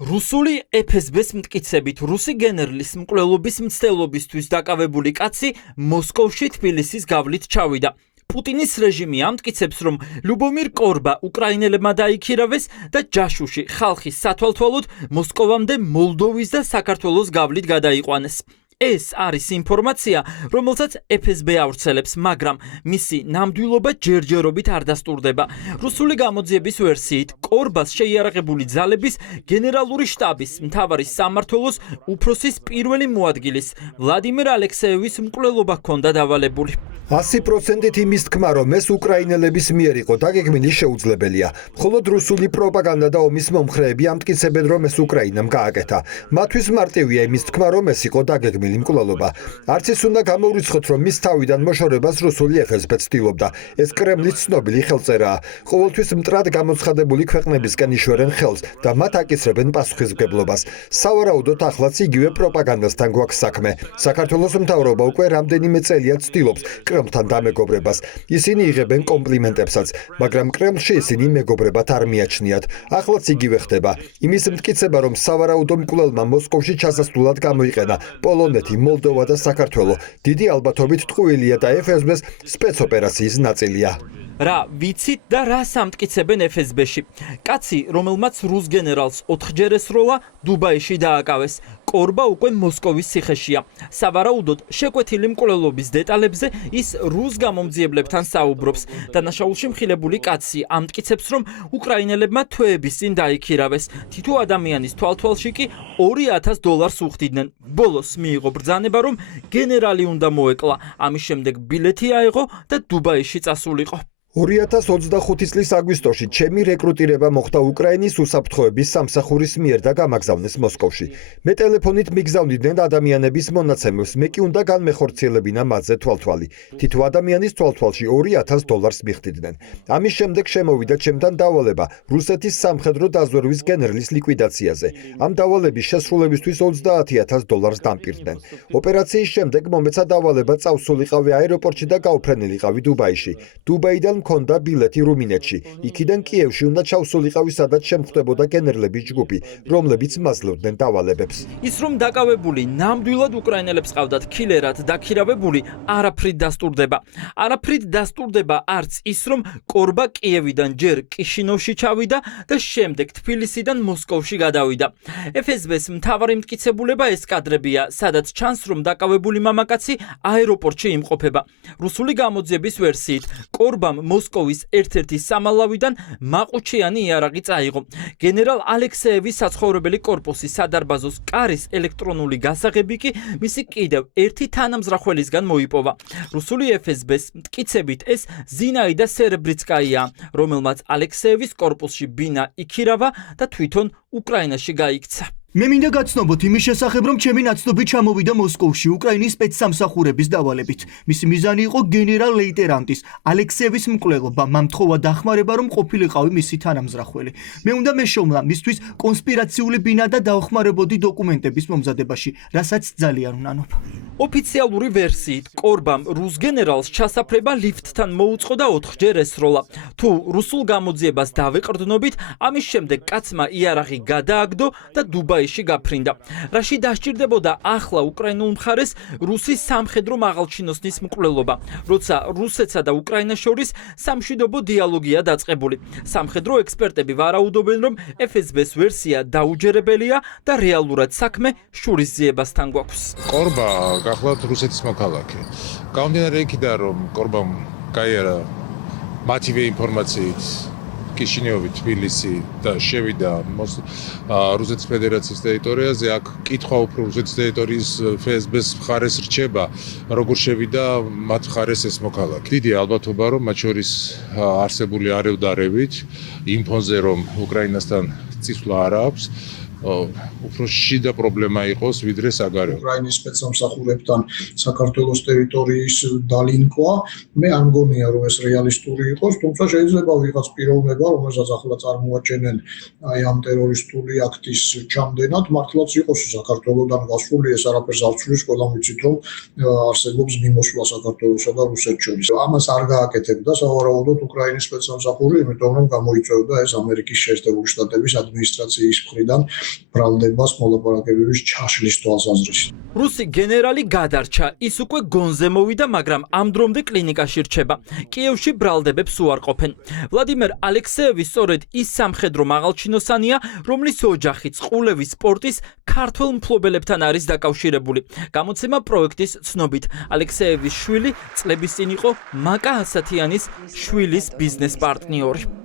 რუსული FSB-ს მტკიცებით რუსი გენერლის მკვლელობის მცდელობისთვის დაკავებული კაცი მოსკოვში თბილისის გავლით ჩავიდა. პუტინის რეჟიმი ამტკიცებს, რომ ლუბომირ კორბა უკრაინელებმა დაიქირავეს და ჯაშუში ხალხის სათვალთვალოდ მოსკოვამდე მოლდოვის და საქართველოს გავლით გადაიყვანეს. ეს არის ინფორმაცია, რომელსაც FSB ავრცელებს, მაგრამ მისი ნამდვილობა ჯერჯერობით არ დასტურდება. რუსული გამოძიების ვერსიით, კორბას შეიარაღებული ძალების გენერალური შტაბის მთავარი სამმართველოს უფროსის პირველი მოადგილის, ვლადიმერ ალექსეევის მკვლელობა ჰქონდა დავალებული. 100%-ით იმის თქმა, რომ ეს უკრაინელების მიერ იყო დაგეგმილი შეუძლებელია. მხოლოდ რუსული პროპაგანდა და ომის მომხრეები ამტკიცებენ, რომ ეს უკრაინამ გააკეთა. მათთვის მარტივია იმის თქმა, რომ ეს იყო დაგეგმილი მკვლელობა. არც ის უნდა გამოვრიცხოთ, რომ მის თავიდან მოშორებას რუსული FSB ცდილობდა. ეს კრემლის ცნობილი ხელწერაა. ყოველთვის მტრად გამოცხადებული ქვეყნებისკენ იშვერენ ხელს და მათ აკისრებენ პასუხისმგებლობას. სავარაუდოდ ახლაც იგივე პროპაგანდასთან გვაქვს საქმე. საქართველოს მთავრობა უკვე რამდენიმე წელია ცდილობს კრემლთან დამეგობრებას. ისინი იღებენ კომპლიმენტებსაც, მაგრამ კრემლში ისინი მეგობრებად არ მიაჩნიათ. ახლაც იგივე ხდება. იმის მტკიცება, რომ სავარაუდო მკვლელმა მოსკოვში ჩასასვლელად გამოიყენა პოლონეთი, მოლდოვა და საქართველო, დიდი ალბათობით ტყუილია და FSB-ს სპეცოპერაციის ნაწილია. რა ვიცით და რა სამტკიცებენ FSB-ში. კაცი, რომელმაც რუს გენერალს 4-ჯერ ესროლა, დუბაიში დააკავეს. კორბა უკვე მოსკოვის ციხეშია. სავარაუდოდ შეკვეთილი მკვლელობის დეტალებზე ის რუს გამომძიებლებთან საუბრობს. დანაშაულში მხილებული კაცი ამტკიცებს, რომ უკრაინელებმა თვეების წინ დაიქირავეს. თითო ადამიანის თვალთვალში კი $2000 უხდიდნენ. ბოლოს მიიღო ბრძანება, რომ გენერალი უნდა მოეკლა. ამის შემდეგ ბილეთი აიღო და დუბაიში წასულიყო. 2025 წლის აგვისტოში ჩემი რეკრუტირება მოხდა უკრაინის უსაფრთხოების სამსახურის მიერ და გამაგზავნეს მოსკოვში. მე ტელეფონით მიგზავნიდნენ ადამიანების მონაცემებს, მე კი უნდა განმეხორციელებინა მათზე თვალთვალი. თითო ადამიანის თვალთვალში $2000 მიხდიდნენ. ამის შემდეგ შემოვიდა ჩემთან დავალება რუსეთის სამხედრო დაზვერვის გენერლის ლიკვიდაციაზე. ამ დავალების შესრულებისთვის $20000 დამპირდნენ. ოპერაციის შემდეგ მომეცა დავალება წავსულიყავი აეროპორტში და გავფრენილიყავი დუბაიში. დუბაიდან მქონდა ბილეთი რუმინეთში. იქიდან კიევში უნდა ჩავსულიყავი, სადაც შემხვდებოდა გენერლების ჯგუფი, რომლებიც მაძლევდნენ დავალებებს. ის რომ დაკავებული ნამდვილად უკრაინელებს ყავდათ ქილერად დაქირავებული, არაფრით დასტურდება. არაფრით დასტურდება არც ის, რომ კორბა კიევიდან ჯერ კიშინოვში ჩავიდა და შემდეგ თბილისიდან მოსკოვში გადავიდა. FSB-ს მთავარი მტკიცებულება ეს კადრებია, სადაც ჩანს, რომ დაკავებული მამაკაცი აეროპორტში იმყოფება. რუსული გამოძიების ვერსიით, კორბამ მოსკოვის ერთ-ერთი სამალავიდან მაყუჩიანი იარაღი წაიღო. გენერალ ალექსეევის საცხოვრებელი კორპუსის სადარბაზოს კარის ელექტრონული გასაღები კი მისი კიდევ ერთი თანამზრახველისგან მოიპოვა. რუსული FSB-ს მტკიცებით ეს ზინაიდა სერებრიცკაია, რომელმაც ალექსეევის კორპუსში ბინა იქირავა და თვითონ უკრაინაში გაიქცა. მე მინდა გაცნობოთ იმის შესახებ, რომ ჩემი ნაცნობი ჩამოვიდა მოსკოვში უკრაინის სპეცსამსახურების დავალებით. მისი მიზანი იყო გენერალ ლეიტენანტის ალექსეევის მკვლელობა. მან მთხოვა დახმარება, რომ ყოფილიყავი მისი თანამზრახველი. მე უნდა მეშოვლა მისთვის კონსპირაციული ბინა და დავხმარებოდი დოკუმენტების მომზადებაში, რასაც ძალიან უნანობ. ოფიციალური ვერსიით, კორბამ რუს გენერალს ჩასაფრება ლიფტთან მოუწყო და 4-ჯერ ესროლა. თუ რუსულ გამოძიებას დავეყრდნობით, ამის შემდეგ კაცმა იარაღი გადააგდო და დუბაიში გაფრინდა. რაში დასჭირდებოდა ახლა უკრაინულ მხარეს რუსის სამხედრო მაღალჩინოსნის მკვლელობა, როცა რუსეთსა და უკრაინას შორის სამშვიდობო დიალოგია დაწყებული. სამხედრო ექსპერტები ვარაუდობენ, რომ FSB-ს ვერსია დაუჯერებელია და რეალურად საქმე შურისძიებასთან გვაქვს. კორბა გახლავთ რუსეთის მოქალაქე. გამომდინარე იქიდან, რომ კორბამ გაიარა მათივე ინფორმაციით კიშინიოვი, თბილისი და შევიდა რუსეთის ფედერაციის ტერიტორიაზე, აქ კითხვა უფრო რუსეთის ტერიტორიის FSB-ს მხარეს რჩება, როგორ შევიდა მათ მხარეს ეს მოქალაქე. დიდი ალბათობა, რომ მათ შორის არსებული არევდარებით იმ ფონზე, რომ უკრაინასთან წისვლა არ აქვს, უფრო შიდა პრობლემა იყოს, ვიდრე საგარეო. უკრაინის სპეცსამსახურებთან საქართველოს ტერიტორიის დალინკვა, მე არ მგონია, რომ ეს რეალისტური იყოს, თუმცა შეიძლება ვიღაც პიროვნება, რომელსაც ახლა წარმოაჩენენ აი ამ ტერორისტული აქტის ჩამდენად, მართლაც იყოს საქართველოსთან გასული, ეს არაფერს არ ცვლის, ყველამ ვიცით, რომ არსებობს მიმოსვლა საქართველოსა და რუსეთს შორის. ამას არ გააკეთებდა სავარაუდოდ უკრაინის სპეცსამსახური, იმიტომ რომ გამოიწვევდა ეს ამერიკის შეერთებული შტატების ადმინისტრაციის მხრიდან ბრალდებას მოლაპარაკებების ჩაშლის თვალსაზრისით. რუსი გენერალი გადარჩა, ის უკვე გონზე მოვიდა, მაგრამ ამ დრომდე კლინიკაში რჩება. კიევში ბრალდებებს უარყოფენ. ვლადიმერ ალექსეევი სწორედ ის სამხედრო მაღალჩინოსანია, რომლის ოჯახიც ყულევის სპორტის ქართველ მფლობელებთან არის დაკავშირებული. გამოცემა პროექტის ცნობით, ალექსეევის შვილი წლების წინ იყო მაკა ასათიანის შვილის ბიზნეს პარტნიორი.